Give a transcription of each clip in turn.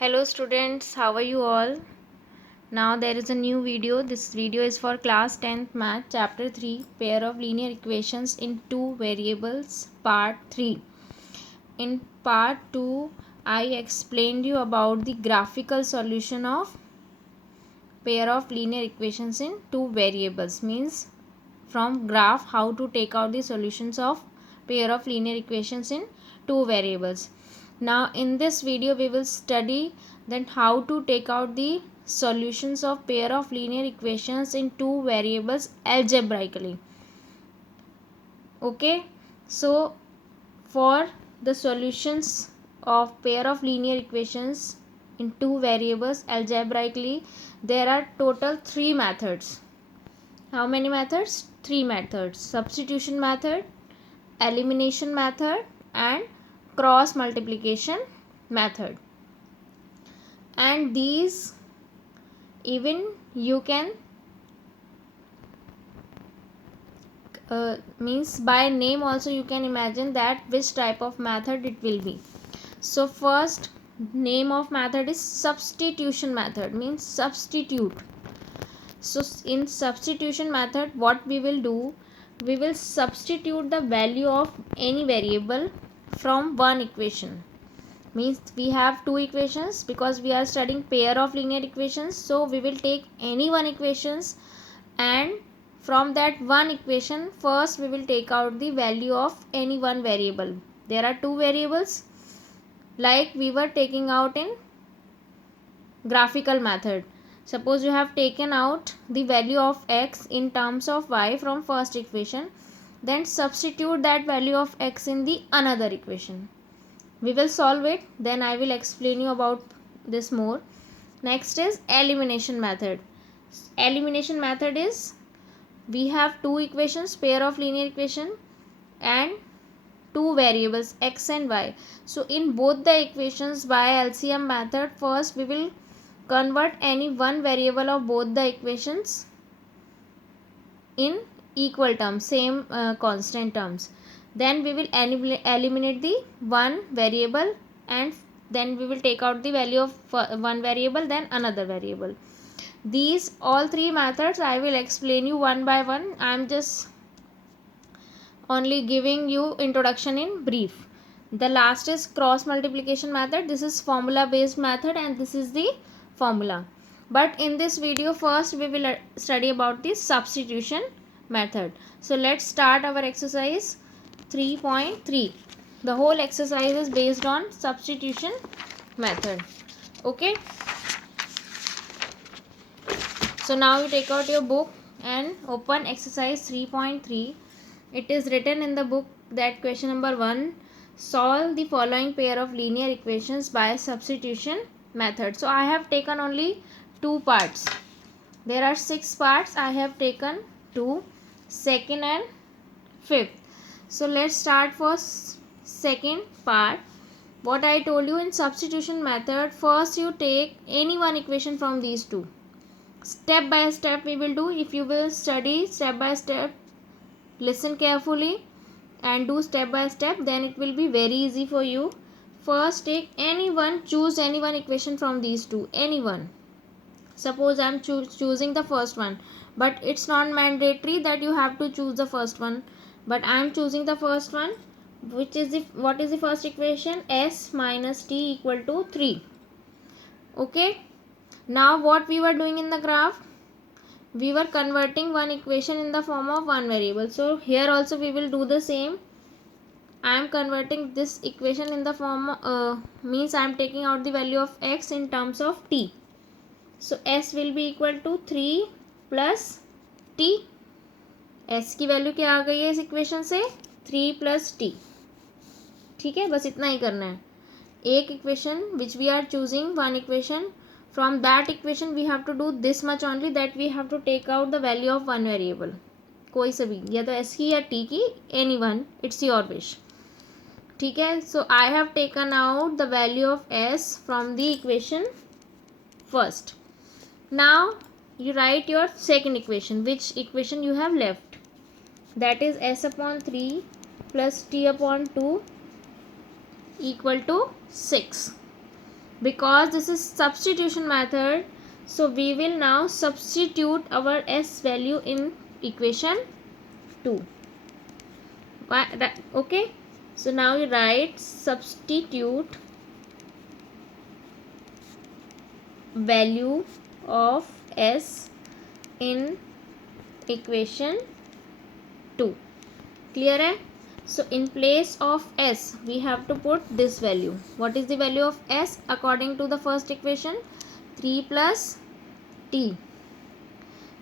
Hello students, how are you all? Now there is a new video. This video is for class 10th math chapter 3 pair of linear equations in two variables part 3. In part 2 I explained you about the graphical solution of pair of linear equations in two variables, means from graph how to take out the solutions of pair of linear equations in two variables. Now in this video we will study then how to take out the solutions of pair of linear equations in two variables algebraically. Okay, so for the solutions of pair of linear equations in two variables algebraically, there are total three methods. How many methods? Three methods: substitution method, elimination method, and cross multiplication method. And these even you can means by name also you can imagine that which type of method it will be. So first name of method is substitution method, means substitute. So in substitution method what we will do, we will substitute the value of any variable from one equation. Means we have two equations, because we are studying pair of linear equations, so we will take any one equations, and from that one equation first we will take out the value of any one variable. There are two variables like we were taking out in graphical method. Suppose you have taken out the value of x in terms of y from first equation, then substitute that value of x in the another equation. We will solve it, then I will explain you about this more. Next is elimination method. Elimination method is we have two equations, pair of linear equation, and two variables x and y. So in both the equations by LCM method, first we will convert any one variable of both the equations in equal terms, same constant terms. Then we will eliminate the one variable, and then we will take out the value of one variable, then another variable. These all three methods I will explain you one by one. I am just only giving you introduction in brief. The last is cross multiplication method. This is formula based method and this is the formula. But in this video first we will study about the substitution method. So let's start our exercise 3.3. The whole exercise is based on substitution method. Okay. So now you take out your book and open exercise 3.3. It is written in the book that question number 1, solve the following pair of linear equations by substitution method. So I have taken only two parts. There are 6 parts. I have taken 2, second and fifth. So let's start for second part. What I told you, in substitution method, first you take any one equation from these two. Step by step we will do. If you will study step by step, listen carefully and do step by step, then it will be very easy for you. First take any one, choose any one equation from these two, any one. Suppose I am choosing the first one, but it's not mandatory that you have to choose the first one, but I am choosing the first one, which is what is the first equation? S minus t equal to 3. Okay. Now what we were doing in the graph, we were converting one equation in the form of one variable. So here also we will do the same. I am converting this equation in the form means I am taking out the value of x in terms of t. So s will be equal to 3 plus t. s की value क्या आ गई है इस equation से? 3 plus t. ठीक है, बस इतना ही करना है. एक equation which we are choosing one equation, from that equation we have to do this much only, that we have to take out the value of one variable. कोई सा भी, या तो s की या t की, any one, it's your wish. ठीक है. So I have taken out the value of s from the equation first. Now you write your second equation, which equation you have left, that is s upon 3 plus t upon 2 equal to 6. Because this is substitution method, so we will now substitute our s value in equation 2. Okay, so now you write substitute value of s in equation 2. Clear hai? So in place of s we have to put this value. What is the value of s according to the first equation? 3 plus t.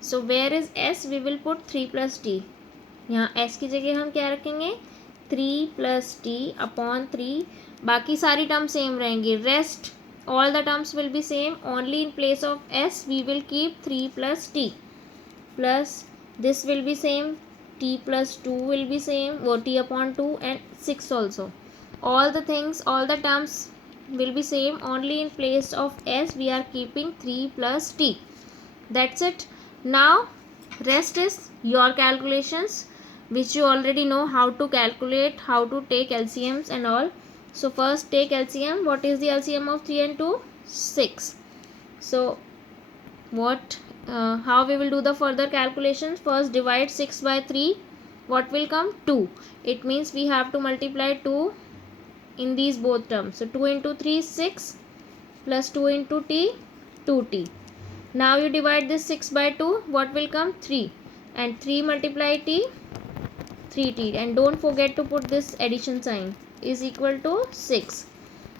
So where is s? We will put 3 plus t. यहाँ s की जगह हम क्या रखेंगे? 3 plus t upon 3. बाकी सारी term same रहेंगी. Rest all the terms will be same. Only in place of s we will keep 3 plus t. Plus this will be same. T plus 2 will be same. Or t upon 2 and 6 also. All the things, all the terms will be same. Only in place of s we are keeping 3 plus t. That's it. Now rest is your calculations, which you already know how to calculate, how to take LCMs and all. So first take LCM. What is the LCM of 3 and 2? 6. So what how we will do the further calculations? First divide 6 by 3. What will come? 2. It means we have to multiply 2 in these both terms. So 2 into 3 is 6 plus 2 into t 2t. Now you divide this 6 by 2. What will come? 3. And 3 multiply t 3t. And don't forget to put this addition sign. Is equal to 6.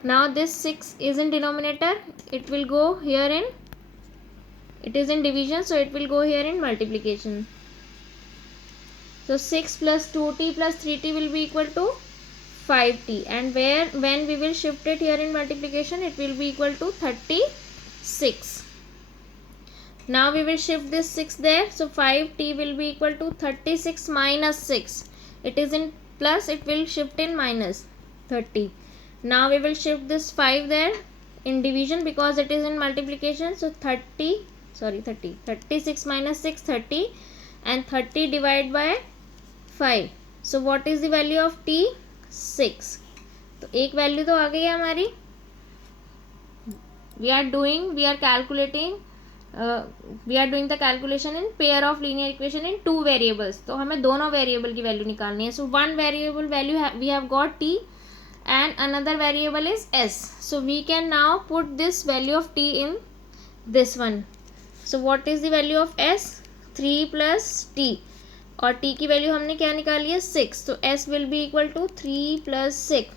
Now this 6 is in denominator. It will go here in, it is in division, so it will go here in multiplication. So 6 plus 2t plus 3t will be equal to 5t. And when we will shift it here in multiplication, it will be equal to 36. Now we will shift this 6 there. So 5t will be equal to 36 minus 6. It is in plus, it will shift in minus 30. Now we will shift this 5 there in division because it is in multiplication. So 36 minus 6 30 and 30 divided by 5. So what is the value of t? 6. तो एक value तो आ गई है हमारी. We are doing the calculation in pair of linear equation in two variables. तो हमें दोनों variable की value निकालनी है. So one variable value we have got t and another variable is s. So we can now put this value of t in this one. So what is the value of s? 3 plus t. और t की value हमने क्या निकाली है? 6. तो s will be equal to 3 plus 6.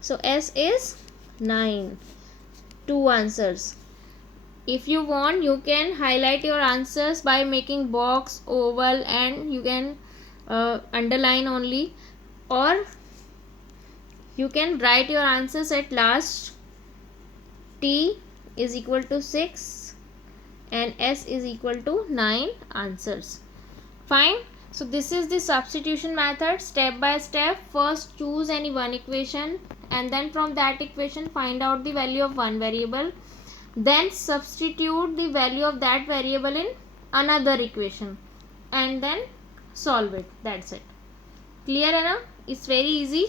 So s is 9. 2 answers. If you want, you can highlight your answers by making box, oval, and you can underline only, or you can write your answers at last. T is equal to 6 and s is equal to 9 answers. Fine. So this is the substitution method, step by step. First choose any one equation and then from that equation find out the value of one variable. Then substitute the value of that variable in another equation and then solve it. That's it. Clear है ना? It's very easy.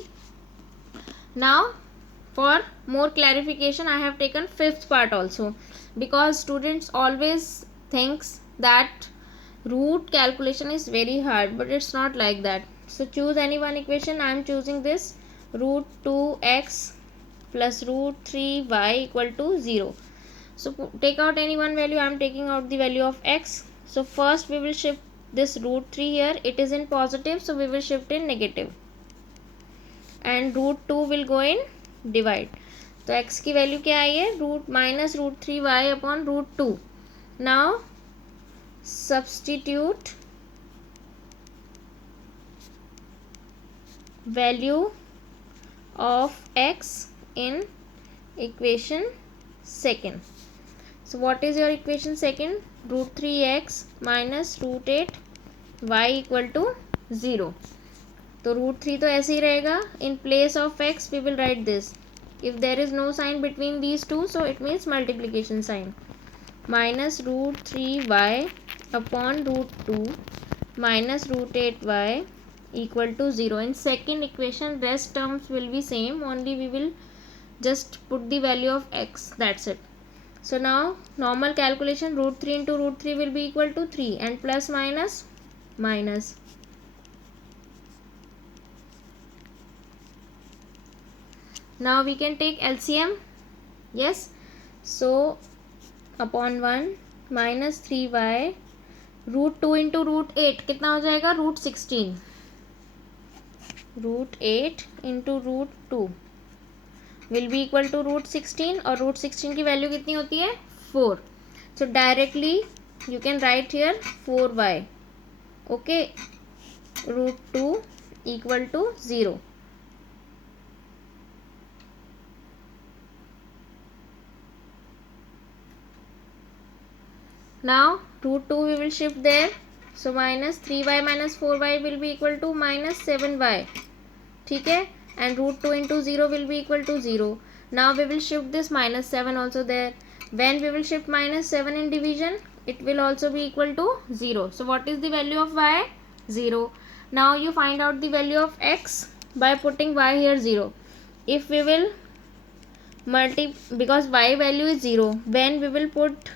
Now for more clarification I have taken fifth part also, because students always thinks that root calculation is very hard, but it's not like that. So choose any one equation. I am choosing this, root 2x plus root 3y equal to 0. So take out any one value. I am taking out the value of x. So first we will shift this root 3 here. It is in positive, so we will shift in negative. And root 2 will go in divide. तो x की value क्या आई है? Root minus root 3y upon root 2. Now substitute value of x in equation second. So what is your equation second? Root 3x minus root 8y equal to 0. तो root 3 तो ऐसे ही रहेगा. In place of x we will write this. If there is no sign between these two, so it means multiplication sign. Minus root 3y upon root 2 minus root 8y equal to 0. In second equation rest terms will be same, only we will just put the value of x, that's it. So now normal calculation, root 3 into root 3 will be equal to 3, and plus minus minus. Now we can take LCM. Yes, so upon 1 minus 3y root 2 into root 8 कितना हो जाएगा, root 16. Root 8 into root 2 will be equal to root 16, और root 16 की value कितनी होती है, 4. So directly you can write here 4y. Okay, root 2 equal to 0. Now root 2 we will shift there, so minus 3y minus 4y will be equal to minus 7y. ठीक है, and root 2 into 0 will be equal to 0. Now we will shift this minus 7 also there. When we will shift minus 7 in division, it will also be equal to 0. So what is the value of y? 0. Now you find out the value of x by putting y here 0. If we will because y value is 0, when we will put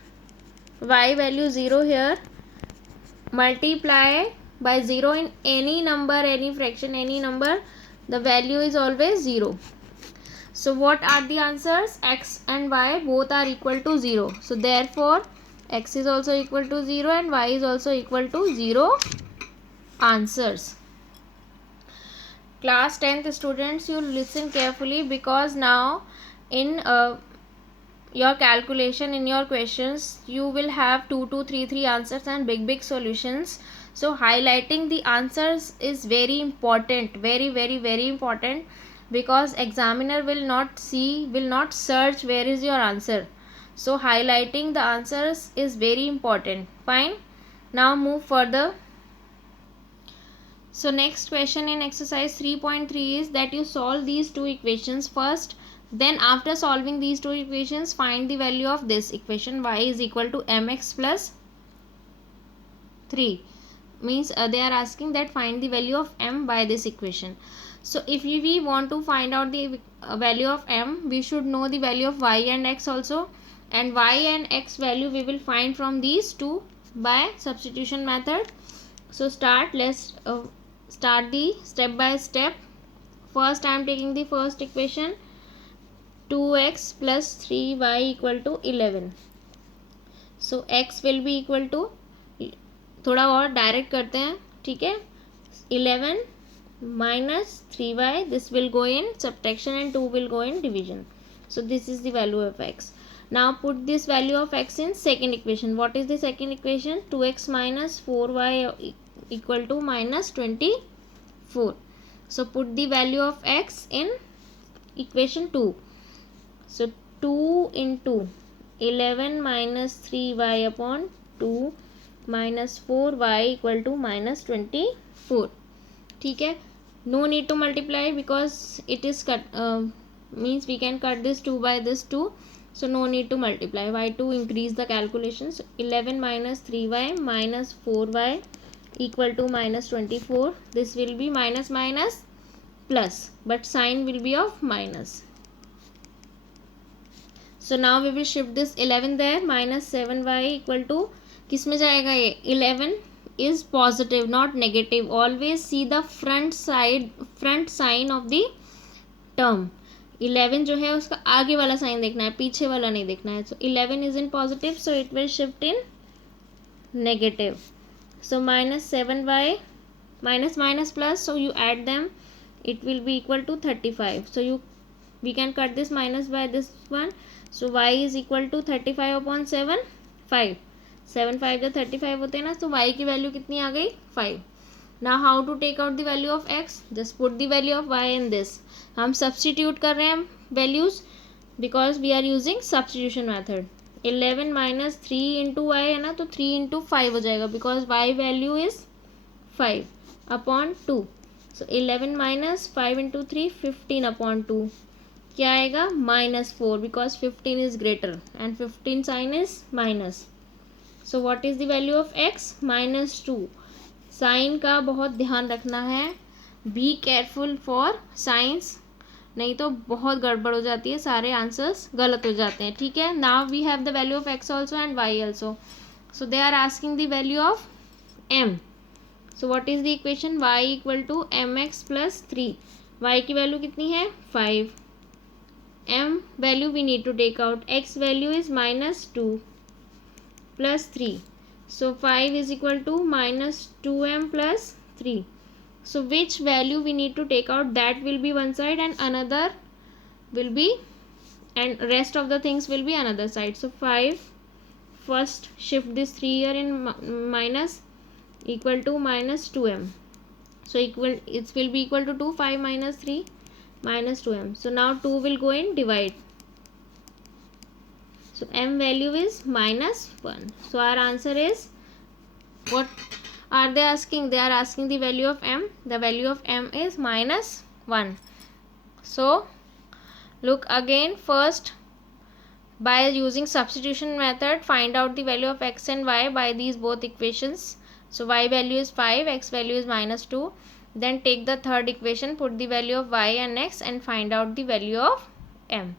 y value 0 here, multiply by 0 in any number, any fraction, any number, the value is always 0. So what are the answers? X and y both are equal to 0. So therefore x is also equal to 0 and y is also equal to 0. Answers. Class 10th students, you listen carefully, because now in your calculation, in your questions, you will have 2 to 3 answers and big solutions. So highlighting the answers is very important, very important, because examiner will not search where is your answer. So highlighting the answers is very important. Fine, now move further. So next question in exercise 3.3 is that you solve these two equations first. Then after solving these two equations, find the value of this equation, y is equal to mx plus 3. Means they are asking that find the value of m by this equation. So if we want to find out the value of m, we should know the value of y and x also, and y and x value we will find from these two by substitution method. So let's start the step by step. First I am taking the first equation, 2x plus 3y equal to 11. So x will be equal to, थोड़ा और direct करते हैं, ठीक है, 11 minus 3y, this will go in subtraction and 2 will go in division. So this is the value of x. Now put this value of x in second equation. What is the second equation? 2x minus 4y equal to minus 24. So put the value of x in equation 2. So 2 into 11 minus 3y upon 2 minus 4y equal to minus 24. ठीक है, no need to multiply because it is cut, means we can cut this 2 by this 2. So no need to multiply. Why to increase the calculations? 11 minus 3y minus 4y equal to minus 24. This will be minus minus plus, but sign will be of minus. So now we will shift this 11 there, minus 7y equal to, किस में जाएगा ये, 11 is positive not negative. Always see the front sign of the term. 11 जो है उसका आगे वाला sign देखना है, पीछे वाला नहीं देखना है. So 11 is in positive, so it will shift in negative. So minus 7y minus minus plus, so you add them, it will be equal to 35. So we can cut this minus by this one. So y is equal to 35 upon 7, 5. 7 5 जो 35 होते हैं ना, तो y की value कितनी आ गई, 5. Now how to take out the value of x? Just put the value of y in this. हम substitute कर रहे हैं values because we are using substitution method. 11 minus 3 into y है ना, तो 3 into 5 हो जाएगा because y value is 5 upon 2. So 11 minus 5 into 3, 15 upon 2. क्या आएगा, minus 4 because 15 is greater and 15 sign is minus. So what is the value of x? minus 2. Sign का बहुत ध्यान रखना है. Be careful for signs. नहीं तो बहुत गड़बड़ हो जाती है, सारे आंसर्स गलत हो जाते हैं. ठीक है. Now we have the value of x also and y also. So they are asking the value of m. So what is the equation? y equal to mx plus 3. y की value कितनी है? 5. m value we need to take out. x value is -2 plus 3. So 5 is equal to -2m plus 3. So which value we need to take out? That will be one side and another will be, and rest of the things will be another side. So 5, first shift this 3 here in minus, equal to -2m. So it will be equal to 2. 5 minus 3 minus 2m. So now 2 will go in divide. So m value is -1. So our answer is, what are they asking? They are asking the value of m. The value of m is -1. So look again, first by using substitution method find out the value of x and y by these both equations. So y value is 5, x value is -2. Then take the third equation, put the value of y and x and find out the value of m.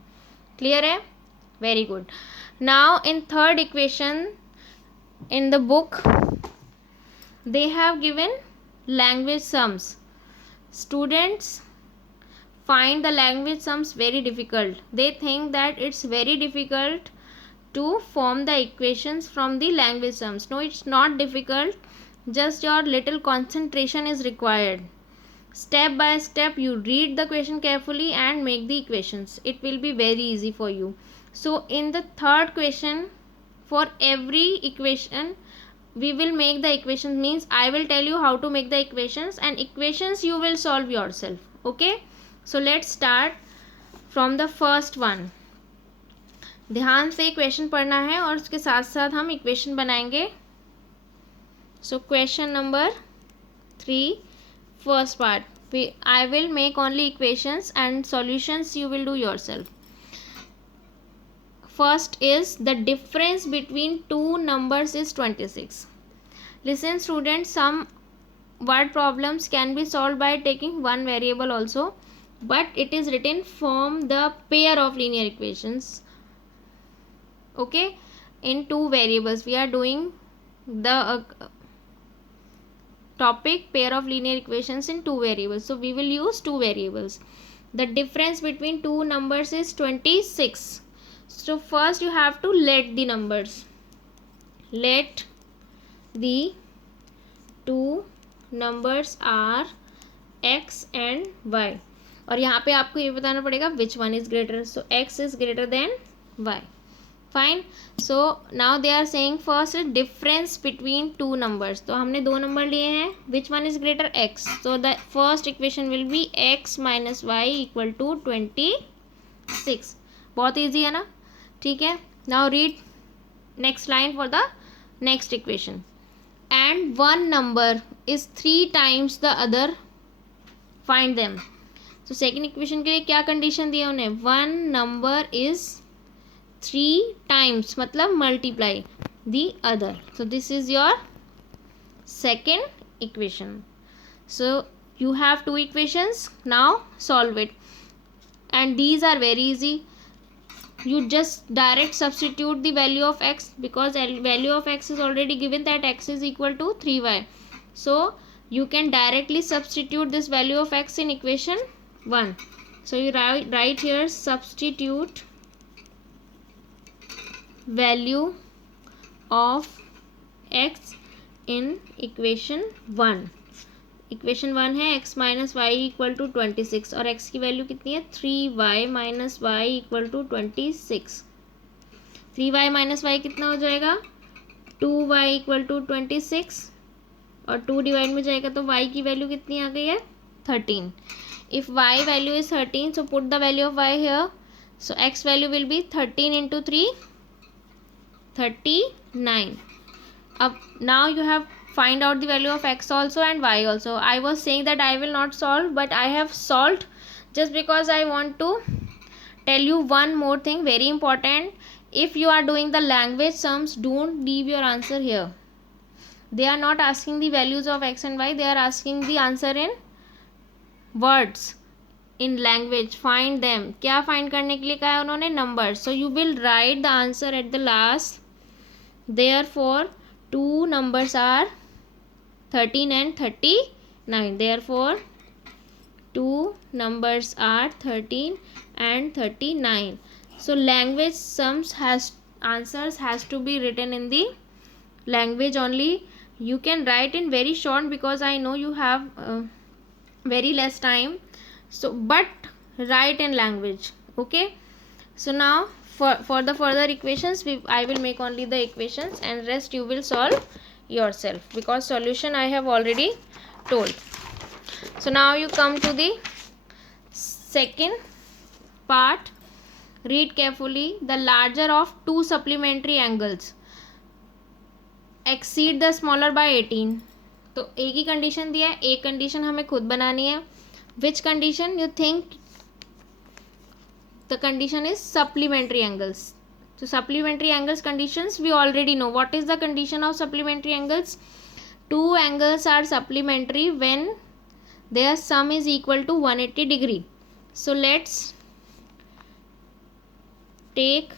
Clear hai? Very good. Now in third equation in the book they have given language sums. Students find the language sums very difficult. They think that it's very difficult to form the equations from the language sums. No, it's not difficult. Just your little concentration is required. Step by step you read the question carefully and make the equations. It will be very easy for you. So in the third question, for every equation we will make the equations, means I will tell you how to make the equations and equations you will solve yourself. Okay, so let's start from the first one. ध्यान से question पढ़ना है और उसके साथ साथ हम equation बनाएंगे. So question number 3, first part. I will make only equations and solutions you will do yourself. First is the difference between two numbers is 26. Listen students, some word problems can be solved by taking one variable also, but it is written from the pair of linear equations. Okay, in two variables we are doing the topic pair of linear equations in two variables, so we will use two variables. The difference between two numbers is 26. So first you have to let the numbers. Let the two numbers are x and y. और यहाँ पे आपको ये बताना पड़ेगा which one is greater. So x is greater than y. Fine. So now they are saying first difference between two numbers. तो हमने दो नंबर लिए हैं. Which one is greater? x. So the first equation will be x minus y equal to 26. बहुत easy है ना? ठीक है. Now read next line for the next equation. And one number is 3 times the other. Find them. So second equation के लिए क्या condition दिया उन्हें? One number is 3 times मतलब multiply the other. So this is your second equation. So you have two equations. Now solve it. And these are very easy. You just direct substitute the value of x, because value of x is already given, that x is equal to 3y. So you can directly substitute this value of x in equation 1. So you write here substitute value of x in equation 1. Equation 1 है x minus y equal to 26 और x की value कितनी है 3y minus y equal to 26. 3y minus y कितना हो जाएगा 2y equal to 26 और 2 divide में जाएगा तो y की वैल्यू कितनी आ गई है 13. If y value is 13 so put the value of y here. So x value will be 13 into 3 39. अब now you have find out the value of x also and y also. I was saying that I will not solve, but I have solved just because I want to tell you one more thing very important. If you are doing the language sums, don't leave your answer here. They are not asking the values of x and y, they are asking the answer in words. in language, find them. क्या find करने के लिए कहा है उन्होंने? numbers. So you will write the answer at the last. Therefore two numbers are 13 and 39. Therefore two numbers are 13 and 39. So language sums answers has to be written in the language only. You can write in very short because I know you have very less time, so but write in language. Okay, so now for the further equations I will make only the equations and rest you will solve yourself because solution I have already told. So now you come to the second part. Read carefully. The larger of two supplementary angles exceed the smaller by 18. तो एक ही condition दिया है, एक condition हमें खुद बनानी है. Which condition you think? The condition is supplementary angles. So supplementary angles conditions we already know. What is the condition of supplementary angles? Two angles are supplementary when their sum is equal to 180 degree. So let's take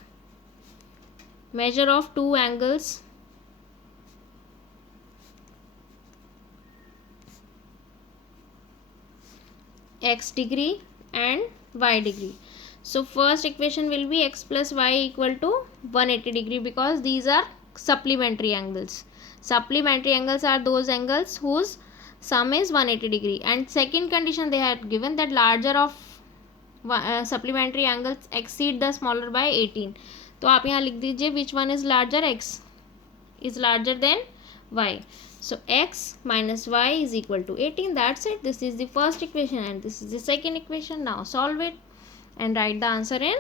measure of two angles. X degree and y degree. So first equation will be x plus y equal to 180 degree because these are supplementary angles. Supplementary angles are those angles whose sum is 180 degree. And second condition they had given that larger of supplementary angles exceed the smaller by 18. तो आप यहाँ लिख दीजिए which one is larger? X is larger than y. So x minus y is equal to 18. That's it. This is the first equation and this is the second equation. Now solve it and write the answer in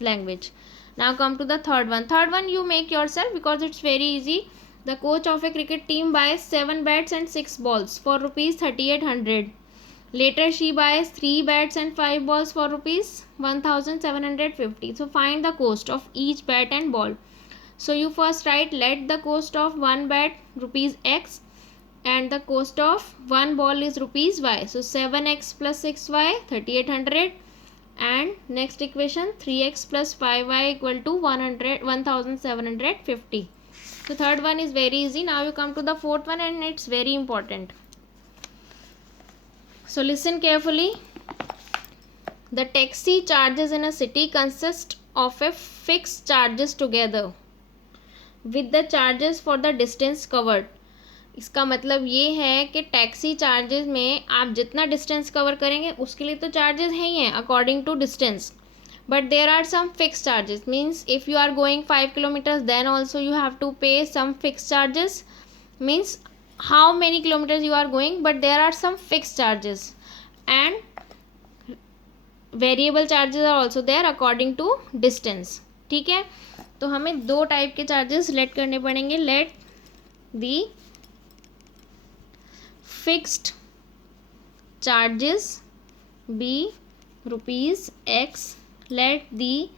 language. Now come to the third one. Third one you make yourself because it's very easy. The coach of a cricket team buys 7 bats and 6 balls for rupees 3800. Later she buys 3 bats and 5 balls for rupees 1750. So find the cost of each bat and ball. So you first write let the cost of one bat rupees x and the cost of one ball is rupees y. So 7x plus 6y 3800 and next equation 3x plus 5y equal to 1750. So third one is very easy. Now you come to the fourth one and it's very important. So listen carefully. The taxi charges in a city consist of a fixed charges together with the charges for the distance covered. इसका मतलब ये है कि taxi charges में आप जितना distance cover करेंगे उसके लिए तो चार्जेस है ही हैं according to distance, but there are some fix charges. Means if you are going 5 kilometres then also you have to pay some fix charges. Means how many kilometers you are going, but there are some fixed charges and variable charges are also there according to distance. ठीक है, तो हमें दो type के charges let करने पड़ेंगे. Let the fixed charges be rupees X, let the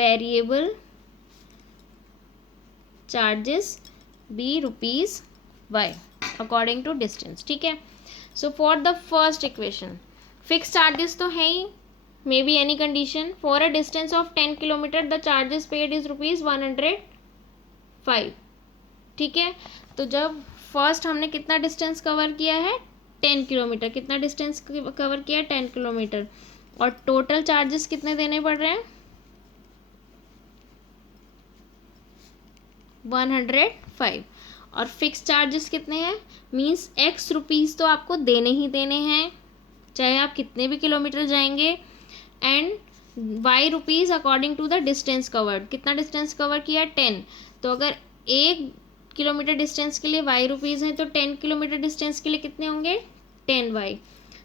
variable charges be rupees Y according to distance. ठीक है, so for the first equation fix charges तो है ही, may be any condition. For a distance of 10 kilometre the charges paid is rupees 105. ठीक है, तो जब first हमने कितना डिस्टेंस कवर किया है 10 किलोमीटर, कितना डिस्टेंस कवर किया है 10 किलोमीटर, और टोटल चार्जेस कितने देने पड़ रहे हैं 105. और फिक्स चार्जेस कितने हैं, मीन्स एक्स रुपीज़ तो आपको देने ही देने हैं चाहे आप कितने भी किलोमीटर जाएंगे, and y rupees according to the distance covered. कितना डिस्टेंस कवर किया 10, तो अगर 1 किलोमीटर डिस्टेंस के लिए वाई रुपीज़ हैं तो 10 किलोमीटर डिस्टेंस के लिए कितने होंगे 10 वाई.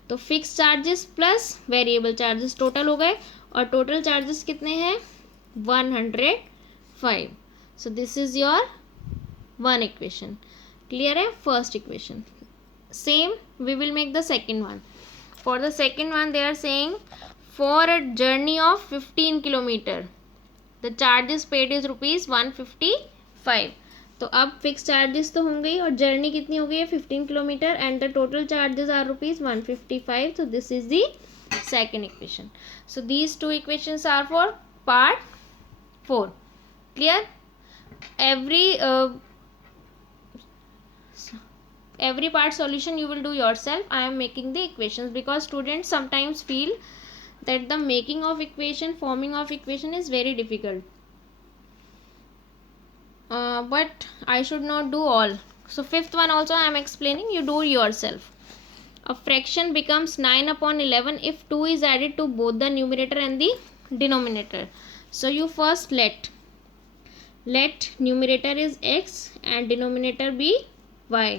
तो fix charges plus variable charges total हो गए, और टोटल चार्जेस कितने हैं 105. So this is your one equation. Clear है first equation. Same we will make the second one. For the second one they are saying for a journey of 15 kilometer the charges paid is rupees 155. तो अब fix charges तो होंगे ही, और journey कितनी हो गई है 15 kilometre, and the total charges are ₹155. So this is the second equation. So these two equations are for part 4. Clear? Every part solution you will do yourself. I am making the equations because students sometimes feel that the making of equation, forming of equation is very difficult. But I should not do all. So fifth one also I am explaining, you do yourself. A fraction becomes 9/11 if 2 is added to both the numerator and the denominator. So you first let numerator is x and denominator be y.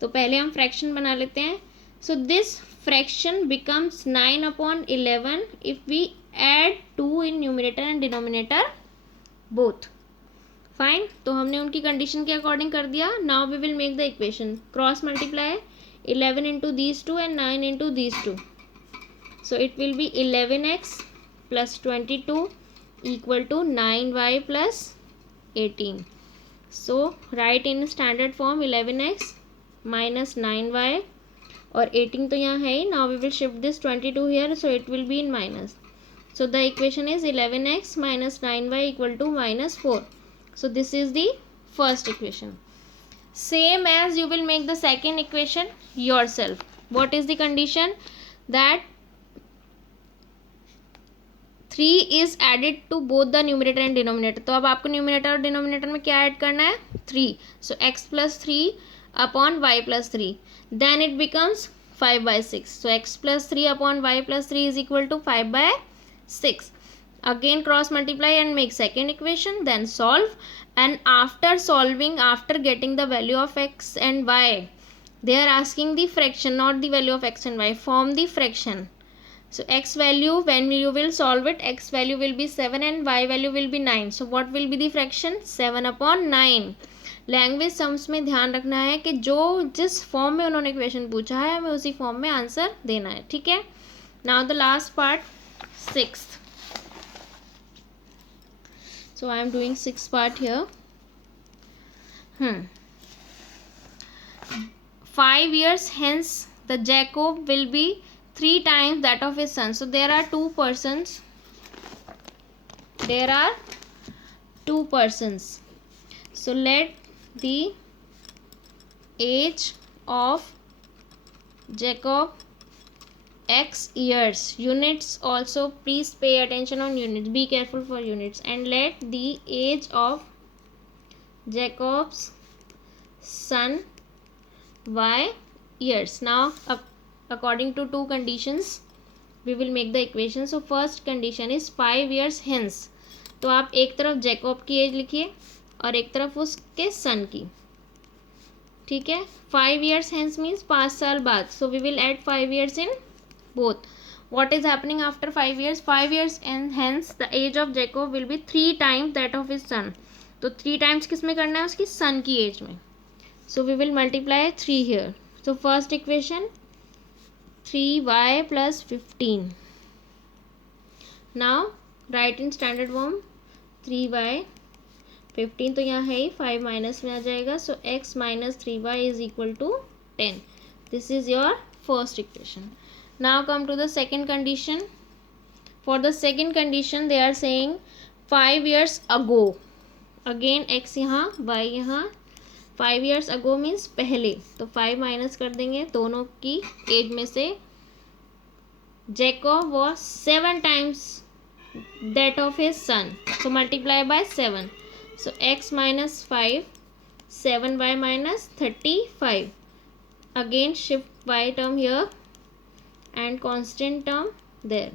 तो पहले हम fraction बना लेते हैं. So this fraction becomes 9/11 if we add 2 in numerator and denominator both. Fine. तो हमने उनकी condition के अकॉर्डिंग कर दिया. Now we will make the equation. Cross multiply 11 into these two and 9 into these two. So it will be 11x plus 22 equal to 9y plus 18. So write in standard form 11x minus 9y, और 18 तो यहाँ है ही. Now we will shift this 22 here, so it will be in minus. So the equation is 11x minus 9y equal to minus 4. So this is the first equation. Same as you will make the second equation yourself. What is the condition? That 3 is added to both the numerator and denominator. तो अब आपको numerator और denominator में क्या add करना है? 3. So x plus 3 upon y plus 3. Then it becomes 5/6. So x plus 3 upon y plus 3 is equal to 5/6. Again cross multiply and make second equation, then solve, and after solving, after getting the value of x and y, they are asking the fraction, not the value of x and y. Form the fraction. So x value, when you will solve it, x value will be 7 and y value will be 9. So what will be the fraction? 7/9. Language sums में ध्यान रखना है कि जो जिस form में उन्होंने question पूछा है हमें उसी फॉर्म में आंसर देना है. ठीक है. Now the last part, 6th. So I am doing 6th part here. 5 years hence the Jacob will be 3 times that of his son. So there are two persons. So let the age of Jacob x years. Units also, please pay attention on units, be careful for units. And let the age of Jacob's son y years. Now according to two conditions we will make the equation. So first condition is 5 years hence. तो आप एक तरफ Jacob की as लिखिए और एक तरफ उसके सन की. ठीक है. 5 years hence means 5 साल बाद. So we will add 5 years in both. What is happening after 5 years? 5 years and hence the age of Jacob will be 3 times that of his son. तो 3 times किस में करना है? उसकी सन की एज में. So we will multiply 3 here. So first equation 3y plus 15. Now write in standard form 3y 15 तो यहाँ है ही, 5 माइनस में आ जाएगा. So x minus 3y is equal to 10. This is your first equation. Now come to the second condition. For the second condition they are saying 5 years ago. Again x यहाँ, y यहाँ. 5 years ago means पहले. तो 5 minus कर देंगे दोनों की as में से. Jacob was 7 times that of his son. So multiply by 7. So x minus 5, 7y minus 35. Again shift y term here and constant term there.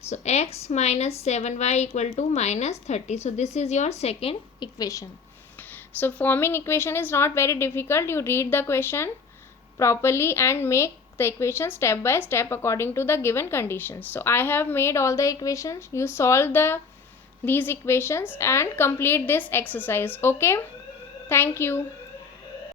So x minus 7y equal to minus 30. So this is your second equation. So forming equation is not very difficult. You read the question properly and make the equation step by step according to the given conditions. So I have made all the equations. You solve these equations and complete this exercise. Okay. Thank you.